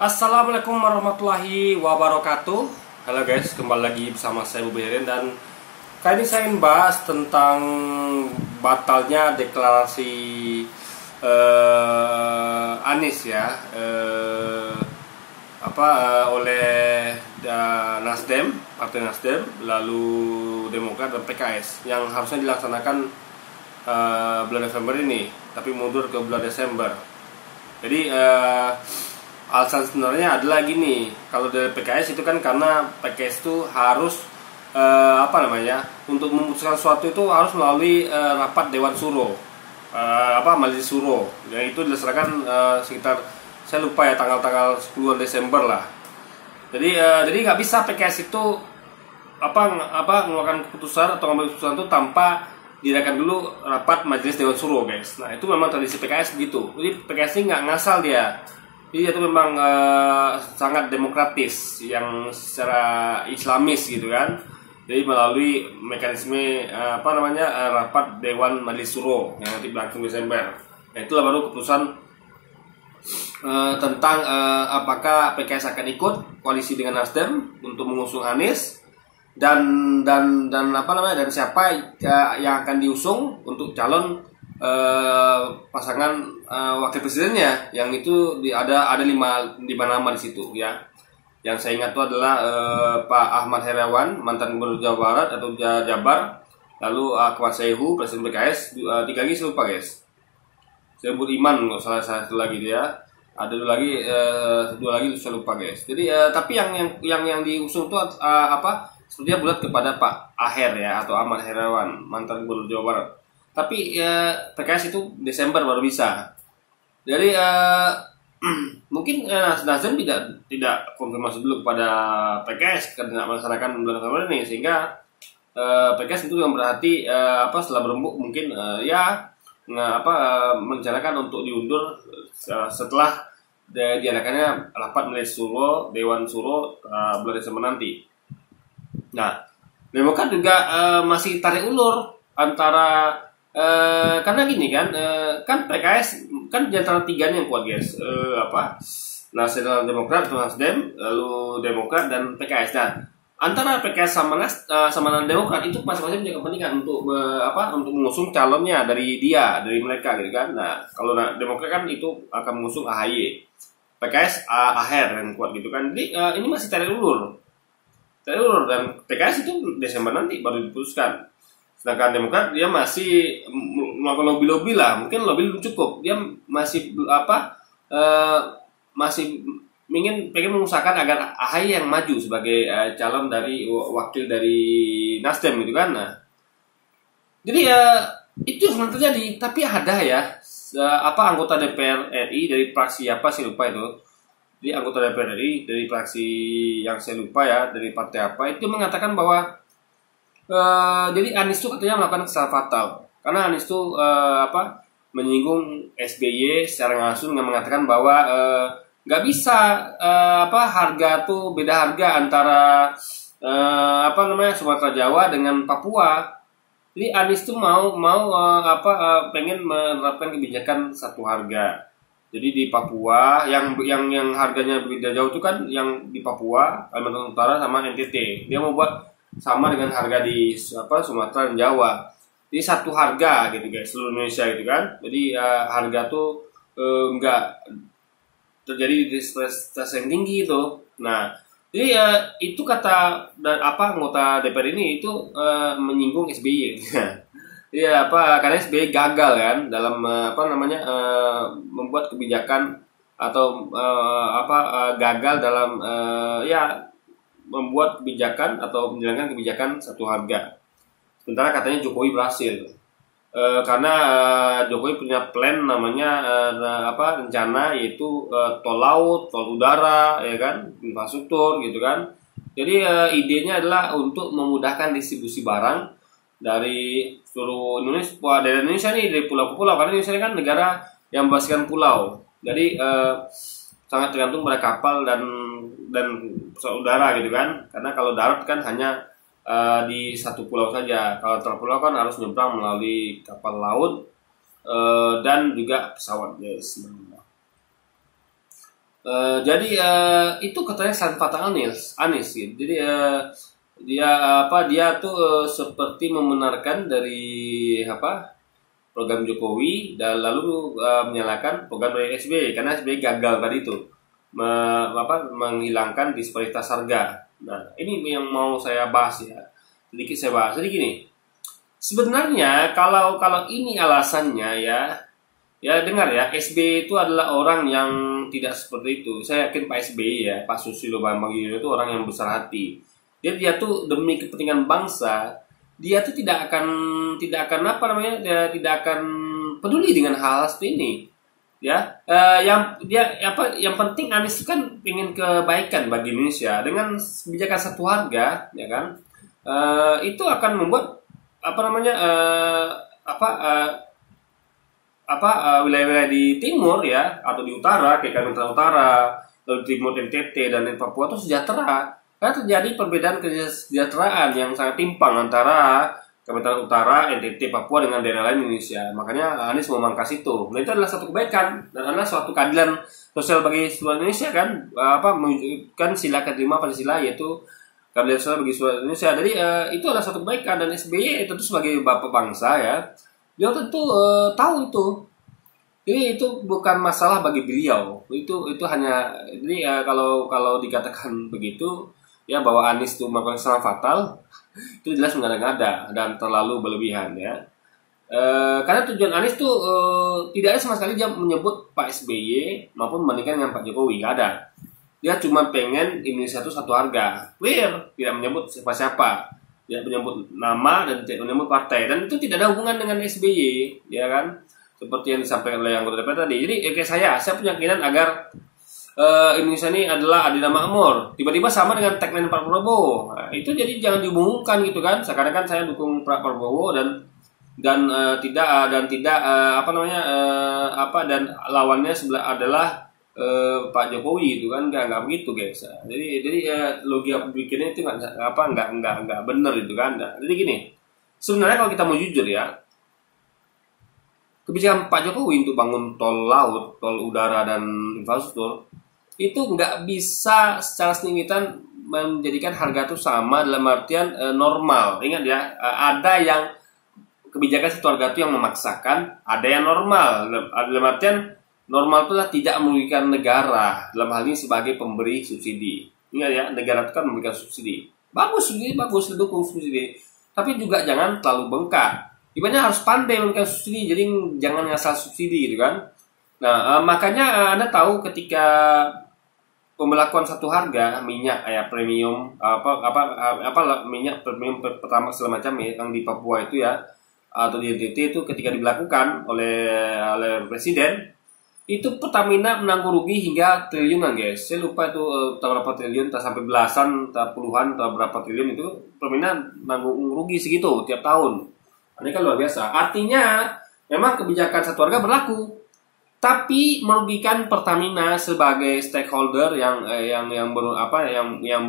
Assalamualaikum warahmatullahi wabarakatuh. Halo guys, kembali lagi bersama saya Buberin dan kali ini saya ingin bahas tentang batalnya deklarasi Anies ya, oleh Nasdem, Partai Nasdem, lalu Demokrat dan PKS yang harusnya dilaksanakan bulan November ini, tapi mundur ke bulan Desember. Jadi alasan sebenarnya adalah gini, kalau dari PKS itu kan karena PKS itu harus untuk memutuskan sesuatu itu harus melalui rapat Dewan Suro, Majelis Suro, yang itu dilaksanakan sekitar, saya lupa ya, tanggal 10 Desember lah. Jadi nggak bisa PKS itu mengeluarkan keputusan atau mengambil keputusan itu tanpa diadakan dulu rapat Majelis Dewan Suro, guys. Nah, itu memang tradisi PKS begitu. Jadi PKS ini nggak ngasal dia. Jadi itu memang sangat demokratis, yang secara Islamis gitu kan. Jadi melalui mekanisme rapat Dewan Majelis Suro yang nanti berlangsung Desember. Nah, itulah baru keputusan tentang apakah PKS akan ikut koalisi dengan Nasdem untuk mengusung Anies dan siapa yang akan diusung untuk calon pasangan wakil presidennya, yang itu ada lima nama di situ ya. Yang saya ingat itu adalah Pak Ahmad Heriawan, mantan Gubernur Jawa Barat atau Jabar, lalu Ahmad Saihu, Presiden PKS, tiga lagi saya lupa guys. Saya sebut Iman nggak salah, satu lagi dia. Ada dua lagi saya lupa guys. Jadi tapi yang diusung itu sepertinya bulat kepada Pak Aher ya, atau Ahmad Heriawan, mantan Gubernur Jawa Barat. Tapi PKS itu Desember baru bisa. Jadi mungkin Nasdem tidak konfirmasi dulu kepada PKS karena melaksanakan bulan November ini, sehingga PKS itu yang berarti setelah berembuk mungkin merencanakan untuk diundur setelah diadakannya rapat Majelis Suro, Dewan Suro bulan Desember nanti. Nah, Demokrat juga masih tarik ulur antara karena gini kan, kan PKS kan di antara tiganya yang kuat guys, Nasional Demokrat atau Nasdem, lalu Demokrat dan PKS. Nah, antara PKS sama Demokrat itu masing-masing punya kepentingan untuk untuk mengusung calonnya dari mereka gitu kan. Nah, kalau Demokrat kan itu akan mengusung AHY, PKS Aher yang kuat gitu kan. Jadi ini masih tarik ulur dan PKS itu Desember nanti baru diputuskan. Sedangkan Demokrat dia masih melakukan lobby lah, mungkin lobby belum cukup, dia masih masih pengen mengusahakan agar AHY yang maju sebagai calon dari wakil dari Nasdem gitu kan. Nah, jadi itu yang terjadi. Tapi ada ya anggota DPR RI dari fraksi apa saya lupa itu. Jadi anggota DPR RI dari fraksi yang saya lupa ya, dari partai apa, itu mengatakan bahwa jadi Anies itu katanya melakukan kesalahan fatal karena Anies itu menyinggung SBY secara langsung dengan mengatakan bahwa nggak bisa harga tuh beda harga antara Sumatera Jawa dengan Papua. Jadi Anies tuh pengen menerapkan kebijakan satu harga. Jadi di Papua yang harganya berbeda jauh itu kan yang di Papua, Kalimantan Utara sama NTT. Dia mau buat sama dengan harga di Sumatera dan Jawa. Jadi satu harga gitu guys, seluruh Indonesia gitu kan. Jadi harga tuh enggak terjadi disparititas yang tinggi itu. Nah, jadi itu kata anggota DPR ini itu menyinggung SBY. Iya karena SBY gagal kan dalam membuat kebijakan atau gagal dalam membuat kebijakan atau menjalankan kebijakan satu harga. Sementara katanya Jokowi berhasil karena Jokowi punya plan namanya rencana, yaitu tol laut, tol udara, ya kan, infrastruktur gitu kan. Jadi idenya adalah untuk memudahkan distribusi barang dari seluruh Indonesia, dari Indonesia nih, dari pulau ke pulau, karena Indonesia kan negara yang membebaskan pulau. Jadi sangat tergantung pada kapal dan pesawat udara gitu kan. Karena kalau darat kan hanya di satu pulau saja. Kalau terpulau kan harus nyebrang melalui kapal laut dan juga pesawat guys. Itu katanya sangat fatal Anies gitu. Jadi dia tuh seperti membenarkan dari program Jokowi dan lalu menyalahkan program dari SBY karena SBY gagal tadi itu menghilangkan disparitas harga. Nah, ini yang mau saya bahas ya. Sedikit saya bahas. Jadi gini, sebenarnya kalau ini alasannya ya dengar ya, SBY itu adalah orang yang tidak seperti itu. Saya yakin Pak SBY ya, Pak Susilo Bambang Yudhoyono itu orang yang besar hati. Dia tuh demi kepentingan bangsa, dia tuh tidak akan dia tidak akan peduli dengan hal seperti ini. Ya, yang penting Anies kan ingin kebaikan bagi Indonesia dengan kebijakan satu harga, ya kan? Itu akan membuat wilayah-wilayah di timur ya atau di utara kayak Kalimantan Utara atau di timur NTT dan di Papua itu sejahtera karena terjadi perbedaan kesejahteraan yang sangat timpang antara Kalimantan Utara, NTT, Papua dengan daerah lain Indonesia. Makanya Anies memangkas itu. Nah, itu adalah satu kebaikan dan adalah suatu keadilan sosial bagi seluruh Indonesia kan menunjukkan sila kelima Pancasila yaitu keadilan sosial bagi seluruh Indonesia. Jadi itu adalah satu kebaikan dan SBY tentu sebagai bapak bangsa ya. Dia tentu tahu itu. Jadi itu bukan masalah bagi beliau. Itu hanya jadi kalau dikatakan begitu ya bahwa Anies itu melakukan kesalahan fatal itu jelas mengada-ngada dan terlalu berlebihan ya. Karena tujuan Anies itu tidak ada sama sekali dia menyebut Pak SBY maupun membandingkan dengan Pak Jokowi, nggak ada. Dia cuma pengen Indonesia itu satu harga, clear, tidak menyebut siapa-siapa. Tidak menyebut nama dan tidak menyebut partai dan itu tidak ada hubungan dengan SBY ya kan seperti yang disampaikan oleh anggota DPR tadi. Jadi kayak saya punya keinginan agar Indonesia ini adalah adil dan makmur. Tiba-tiba sama dengan tagline Pak Prabowo. Nah, itu jadi jangan dihubungkan gitu kan. Sekarang kan saya dukung Pak Prabowo dan tidak dan lawannya sebelah adalah Pak Jokowi itu kan nggak begitu guys. Jadi logika pikirnya itu nggak benar itu kan. Nah, jadi gini, sebenarnya kalau kita mau jujur ya, kebijakan Pak Jokowi untuk bangun tol laut, tol udara dan infrastruktur itu nggak bisa secara signifikan menjadikan harga itu sama dalam artian normal. Ingat ya, ada yang kebijakan satu harga itu yang memaksakan, ada yang normal dalam artian normal itu tidak merugikan negara dalam hal ini sebagai pemberi subsidi. Ingat ya, negara itu kan memberikan subsidi. Bagus, didukung subsidi. Tapi juga jangan terlalu bengkak. Ibaratnya harus pandai memberikan subsidi, jadi jangan ngasal subsidi gitu kan. Nah, makanya Anda tahu ketika pemberlakuan satu harga minyak premium minyak premium pertama segala macam ya, yang di Papua itu ya atau di NTT itu ketika diberlakukan oleh presiden itu Pertamina menanggung rugi hingga triliunan guys. Saya lupa itu berapa triliun, tak sampai belasan, tak puluhan, tak berapa triliun itu Pertamina menanggung rugi segitu tiap tahun. Ini kan luar biasa. Artinya memang kebijakan satu harga berlaku, tapi merugikan Pertamina sebagai stakeholder yang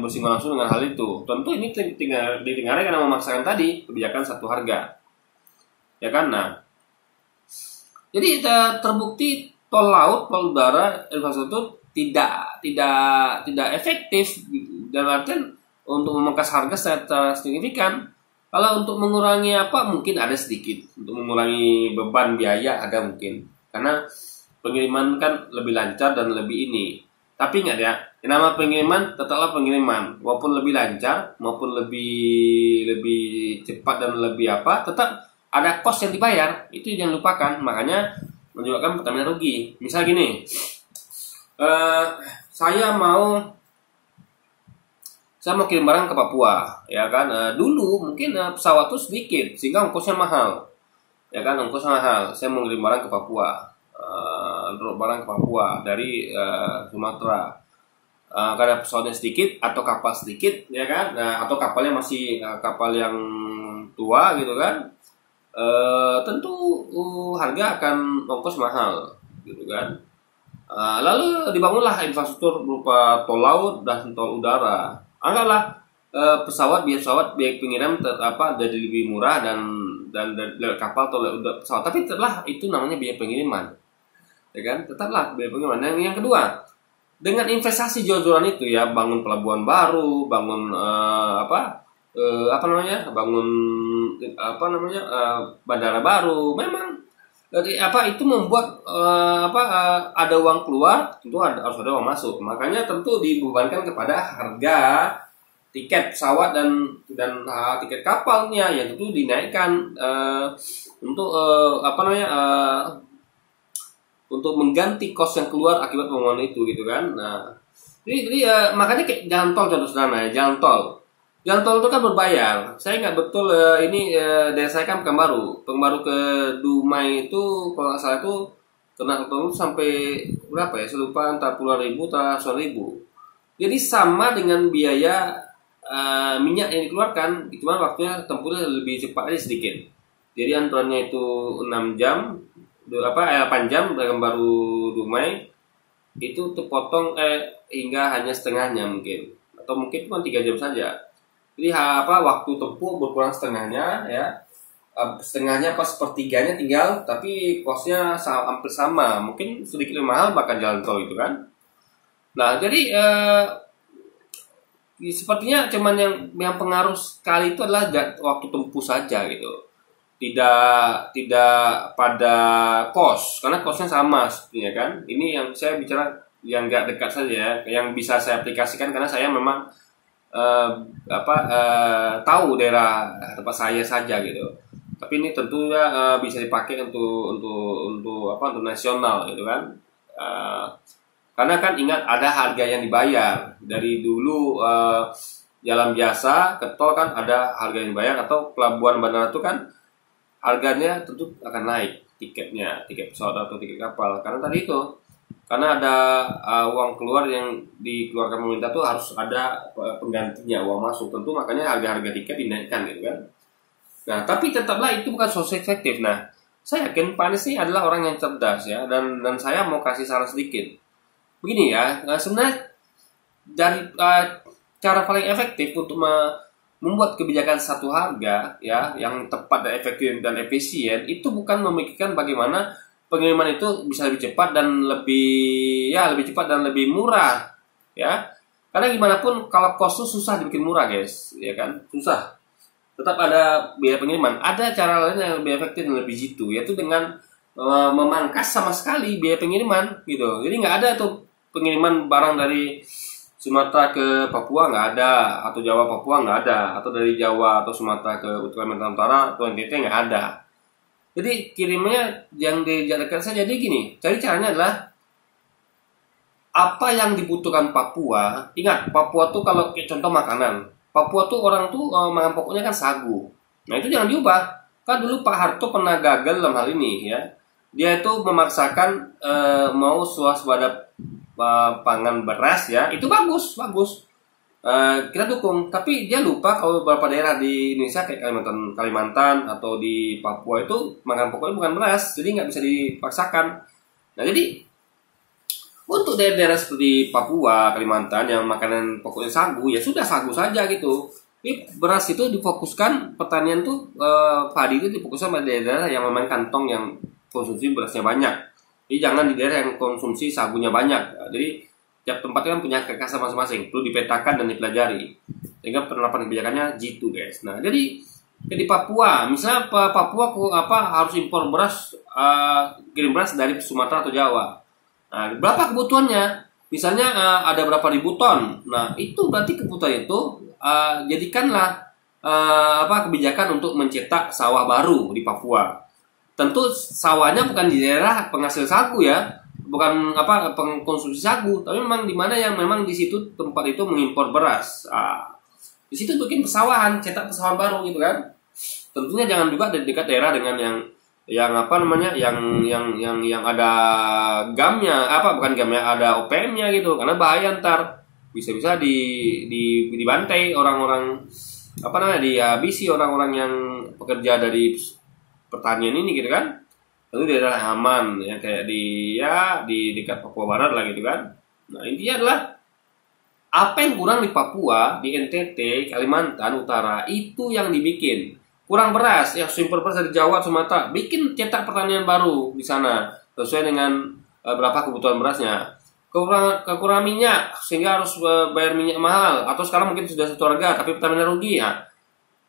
bersinggungan langsung dengan hal itu. Tentu ini ditinggalkan karena memaksakan tadi kebijakan satu harga. Ya kan? Nah, jadi terbukti tol laut, tol udara, infrastruktur tidak efektif dalam artian untuk memangkas harga secara signifikan. Kalau untuk mengurangi mungkin ada sedikit untuk mengurangi beban biaya ada mungkin karena pengiriman kan lebih lancar dan lebih ini. Tapi ingat ya, yang nama pengiriman tetaplah pengiriman walaupun lebih lancar maupun lebih cepat dan lebih tetap ada cost yang dibayar, itu jangan lupakan. Makanya menyebabkan Pertamina rugi. Misal gini, saya mau kirim barang ke Papua, ya kan? Dulu mungkin pesawat tuh sedikit sehingga ongkosnya mahal, ya kan? Ongkosnya mahal. Saya mau kirim barang ke Papua, drop barang ke Papua dari Sumatera. Karena pesawatnya sedikit atau kapal sedikit, ya kan? Atau kapalnya masih kapal yang tua gitu kan? Tentu harga akan ongkos mahal gitu kan. Lalu dibangunlah infrastruktur berupa tol laut dan tol udara. Anggaplah biaya pengiriman jadi lebih murah dan kapal atau pesawat, tapi tetaplah itu namanya biaya pengiriman, ya kan? Tetaplah biaya pengiriman. Yang kedua, dengan investasi jor-joran itu ya, bangun pelabuhan baru, bangun bangun bandara baru, memang dari itu membuat ada uang keluar, tentu harus ada uang masuk. Makanya tentu dibebankan kepada harga tiket pesawat dan tiket kapalnya yang tentu dinaikkan untuk untuk mengganti kos yang keluar akibat pembangunan itu gitu kan. Nah, jadi makanya kayak jalan tol, contoh sederhana ya, jalan tol. Jalan tol itu kan berbayar. Saya nggak betul dari saya kan Pekanbaru ke Dumai itu kalau nggak salah itu kena tol sampai berapa ya? Saya lupa, entah puluhan ribu atau 100.000. Jadi sama dengan biaya minyak yang dikeluarkan, cuma waktunya tempuhnya lebih cepat aja sedikit. Jadi antriannya itu 6 jam, 8 jam Pekanbaru Dumai itu terpotong hingga hanya setengahnya mungkin, atau mungkin cuma 3 jam saja. Jadi waktu tempuh berkurang setengahnya ya, setengahnya pas sepertiganya tinggal, tapi kosnya hampir sama, mungkin sedikit lebih mahal bahkan jalan tol itu kan. Nah jadi sepertinya cuman yang pengaruh sekali itu adalah waktu tempuh saja gitu, tidak pada kos, karena kosnya sama sepertinya kan. Ini yang saya bicara yang nggak dekat saja ya, yang bisa saya aplikasikan karena saya memang tahu daerah tempat saya saja gitu. Tapi ini tentunya bisa dipakai untuk nasional gitu kan. Karena kan ingat ada harga yang dibayar dari dulu, jalan biasa ke tol kan ada harga yang dibayar, atau pelabuhan bandara itu kan harganya tentu akan naik tiketnya, tiket pesawat atau tiket kapal. Karena tadi itu, karena ada uang keluar yang dikeluarkan pemerintah tuh harus ada penggantinya, uang masuk. Tentu makanya harga-harga tiket dinaikkan gitu kan. Nah, tapi tetaplah itu bukan sosial efektif. Nah, saya yakin Pak Anies ini adalah orang yang cerdas ya, dan saya mau kasih saran sedikit. Begini ya, sebenarnya dari cara paling efektif untuk membuat kebijakan satu harga ya yang tepat dan efektif dan efisien itu bukan memikirkan bagaimana pengiriman itu bisa lebih cepat dan lebih cepat dan lebih murah ya. Karena gimana pun kalau kos itu susah dibikin murah guys, ya kan, susah. Tetap ada biaya pengiriman. Ada cara lain yang lebih efektif dan lebih jitu, yaitu dengan memangkas sama sekali biaya pengiriman gitu. Jadi nggak ada tuh pengiriman barang dari Sumatera ke Papua, nggak ada, atau Jawa Papua nggak ada, atau dari Jawa atau Sumatera ke Kalimantan Utara atau NTT nggak ada. Jadi kirimnya yang dijalankan saja. Jadi gini, cari caranya adalah apa yang dibutuhkan Papua. Ingat, Papua tuh kalau contoh makanan, Papua tuh orang tuh makan pokoknya kan sagu. Nah itu jangan diubah. Kan dulu Pak Harto pernah gagal dalam hal ini ya. Dia itu memaksakan mau swasembada pangan beras ya. Itu bagus. Kita dukung, tapi dia lupa kalau beberapa daerah di Indonesia kayak Kalimantan atau di Papua itu makan pokoknya bukan beras, jadi nggak bisa dipaksakan. Nah jadi untuk daerah-daerah seperti Papua, Kalimantan yang makanan pokoknya sagu, ya sudah sagu saja gitu. Jadi beras itu difokuskan, pertanian tuh padi itu difokuskan pada daerah yang memang kantong yang konsumsi berasnya banyak. Jadi jangan di daerah yang konsumsi sagunya banyak. Jadi tiap tempat kan punya kekhasan masing-masing, perlu dipetakan dan dipelajari sehingga penerapan kebijakannya jitu guys. Nah jadi di Papua misalnya Papua harus impor beras, kirim beras dari Sumatera atau Jawa. Nah berapa kebutuhannya, misalnya ada berapa ribu ton. Nah itu berarti kebutuhan itu jadikanlah kebijakan untuk mencetak sawah baru di Papua. Tentu sawahnya bukan di daerah penghasil sagu ya, bukan pengkonsumsi sagu, tapi memang di mana yang memang di situ tempat itu mengimpor beras. Di situ bikin pesawahan, cetak pesawahan baru gitu kan. Tentunya jangan juga di dekat daerah dengan yang ada gamnya, bukan gamnya, ada OPM-nya gitu, karena bahaya ntar bisa-bisa dibantai orang-orang dihabisi orang-orang yang pekerja dari pertanian ini gitu kan. Tentu di daerah yang aman ya, kayak di dekat Papua Barat lah gitu kan. Nah intinya adalah apa yang kurang di Papua, di NTT, Kalimantan Utara itu yang dibikin. Kurang beras, yang impor beras dari Jawa, Sumatera, bikin cetak pertanian baru di sana sesuai dengan berapa kebutuhan berasnya. kekurangan minyak sehingga harus bayar minyak mahal, atau sekarang mungkin sudah satu harga tapi Pertamina rugi ya,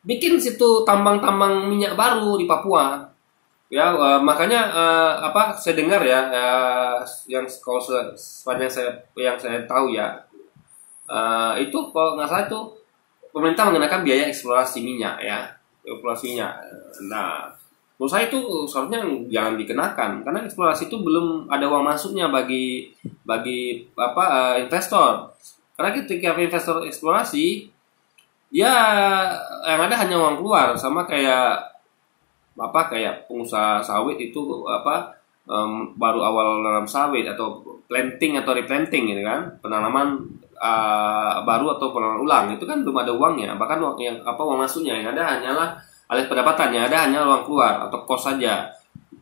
bikin situ tambang-tambang minyak baru di Papua ya. Makanya apa saya dengar ya, yang kalau sepanjang yang saya tahu ya, itu kalau nggak salah itu pemerintah mengenakan biaya eksplorasi minyak ya, eksplorasi minyak. Nah, menurut saya itu seharusnya jangan dikenakan, karena eksplorasi itu belum ada uang masuknya bagi apa investor. Karena ketika investor eksplorasi, ya yang ada hanya uang keluar, sama kayak pengusaha sawit itu apa, baru awal nanam sawit atau planting atau replanting gitu kan, penanaman baru atau penanaman ulang, itu kan belum ada uangnya, bahkan uang masuknya yang ada hanyalah alias pendapatannya ada hanya uang keluar atau kos saja,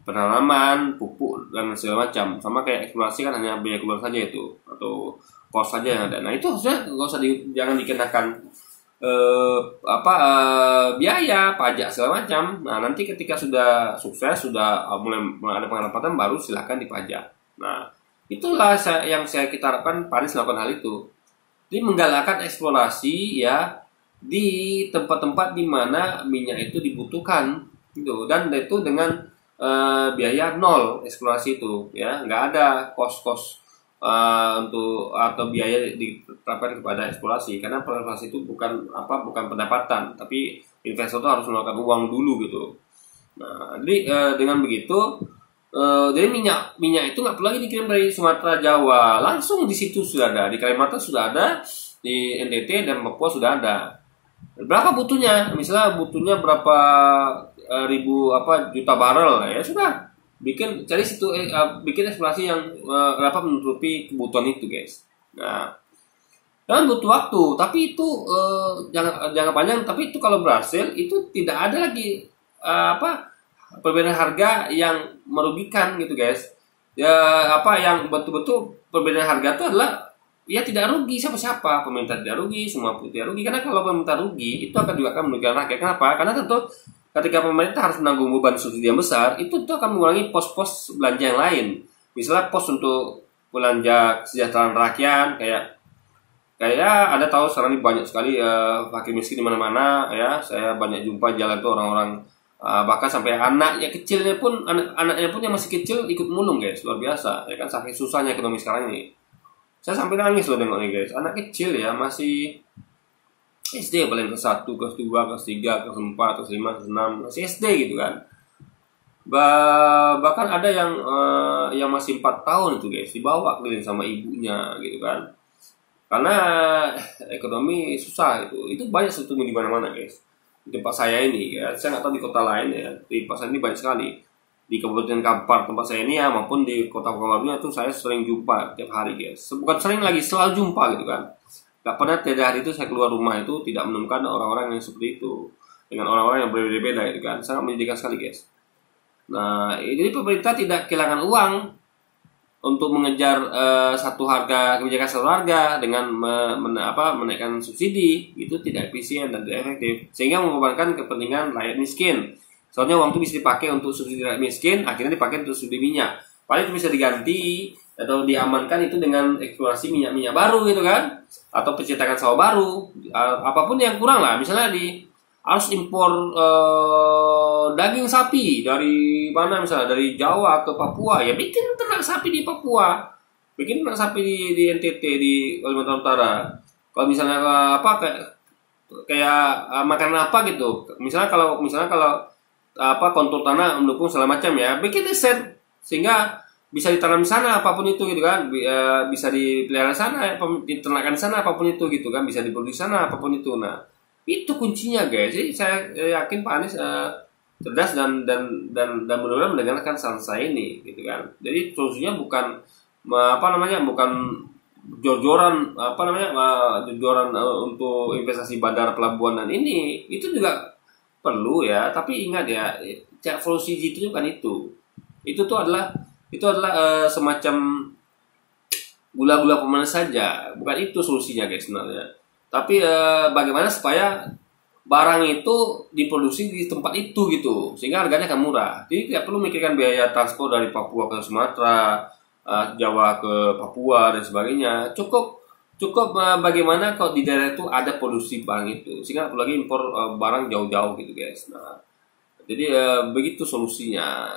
penanaman, pupuk dan segala macam. Sama kayak eksplorasi kan hanya biaya keluar saja itu, atau kos saja yang ada. Nah itu harusnya nggak usah jangan dikenakan biaya pajak segala macam. Nah nanti ketika sudah sukses, sudah mulai ada pendapatan baru, silahkan dipajak. Nah itulah yang kita harapkan Paris melakukan hal itu. Jadi menggalakkan eksplorasi ya di tempat-tempat di mana minyak itu dibutuhkan gitu, dan itu dengan biaya nol eksplorasi itu ya, nggak ada kos-kos untuk atau biaya diterapkan kepada eksplorasi, karena eksplorasi itu bukan pendapatan, tapi investor itu harus melakukan uang dulu gitu. Nah jadi dengan begitu jadi minyak itu nggak perlu lagi dikirim dari Sumatera Jawa, langsung di situ sudah ada, di Kalimantan sudah ada, di NTT dan Papua sudah ada. Berapa butuhnya? Misalnya butuhnya berapa juta barel, ya sudah cari situ bikin eksplorasi yang dapat menutupi kebutuhan itu, guys. Nah, dan butuh waktu, tapi itu jangka panjang. Tapi itu kalau berhasil, itu tidak ada lagi perbedaan harga yang merugikan gitu, guys. Ya yang betul-betul perbedaan harga itu adalah ya tidak rugi siapa-siapa, pemerintah tidak rugi, semua tidak rugi. Karena kalau pemerintah rugi, itu juga akan merugikan rakyat. Kenapa? Karena tentu ketika pemerintah harus menanggung beban subsidi yang besar, itu akan mengurangi pos-pos belanja yang lain. Misalnya pos untuk belanja kesejahteraan rakyat, kayak ada tahu sekarang ini banyak sekali fakir miskin di mana-mana ya. Saya banyak jumpa jalan tuh orang-orang, bahkan sampai anaknya pun yang masih kecil ikut mulung, guys. Luar biasa ya kan, saking susahnya ekonomi sekarang ini. Saya sampai nangis loh nengok nih, guys. Anak kecil ya, masih SD paling kelas 1, kelas 2, kelas 3, kelas 4, kelas 5, kelas 6, masih SD gitu kan. Bahkan ada yang masih 4 tahun itu, guys, dibawa keliling sama ibunya gitu kan. Karena ekonomi susah itu. Itu banyak sebetulnya di mana-mana, guys. Di tempat saya ini ya, saya nggak tahu di kota lain ya. Di tempat saya ini banyak sekali. Di Kabupaten Kampar tempat saya ini ya, maupun di kota Kampar itu saya sering jumpa tiap hari, guys. Bukan sering lagi, selalu jumpa gitu kan. Gak pernah tiada hari itu saya keluar rumah itu tidak menemukan orang-orang yang seperti itu, dengan orang-orang yang berbeda-beda gitu kan. Sangat menyedihkan sekali, guys. Nah, jadi pemerintah tidak kehilangan uang untuk mengejar kebijakan satu harga dengan menaikkan subsidi. Itu tidak efisien dan tidak efektif, sehingga mengorbankan kepentingan rakyat miskin. Soalnya uang itu bisa dipakai untuk subsidi rakyat miskin, akhirnya dipakai untuk subsidi minyak. Paling itu bisa diganti atau diamankan itu dengan eksplorasi minyak baru gitu kan, atau pencetakan sawah baru, apapun yang kurang lah. Misalnya harus impor daging sapi dari mana, misalnya dari Jawa ke Papua, ya bikin ternak sapi di Papua, bikin ternak sapi di NTT, di Kalimantan Utara. Kalau misalnya kayak makanan apa gitu, misalnya kalau kontur tanah mendukung segala macam ya, bikin riset sehingga bisa ditanam di sana apapun itu gitu kan, bisa dipelihara sana, diternakkan di sana apapun itu gitu kan, bisa diproduksi sana apapun itu. Nah itu kuncinya, guys. Jadi saya yakin Pak Anies cerdas dan benar-benar mendengarkan saran saya ini gitu kan. Jadi solusinya bukan bukan jor-joran untuk investasi bandara, pelabuhan dan ini, itu juga perlu ya, tapi ingat ya, solusi itu kan itu adalah semacam gula-gula pemanis saja, bukan itu solusinya, guys, sebenarnya. Tapi bagaimana supaya barang itu diproduksi di tempat itu gitu, sehingga harganya akan murah. Jadi tidak perlu memikirkan biaya transport dari Papua ke Sumatera, Jawa ke Papua dan sebagainya. Cukup cukup bagaimana kalau di daerah itu ada produksi barang itu, sehingga apalagi impor barang jauh-jauh gitu guys. Nah, jadi begitu solusinya.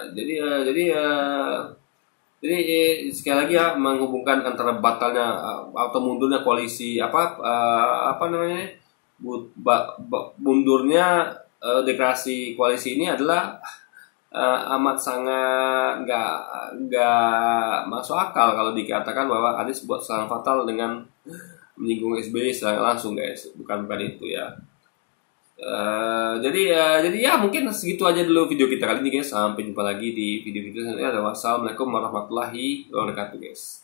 Sekali lagi ya, menghubungkan antara batalnya atau mundurnya koalisi apa namanya, mundurnya deklarasi koalisi ini adalah amat sangat nggak masuk akal kalau dikatakan bahwa Anies buat serangan fatal dengan menyinggung SBY secara langsung guys, bukan itu ya. Jadi ya mungkin segitu aja dulu video kita kali ini guys. Sampai jumpa lagi di video-video selanjutnya. Wassalamualaikum warahmatullahi wabarakatuh guys.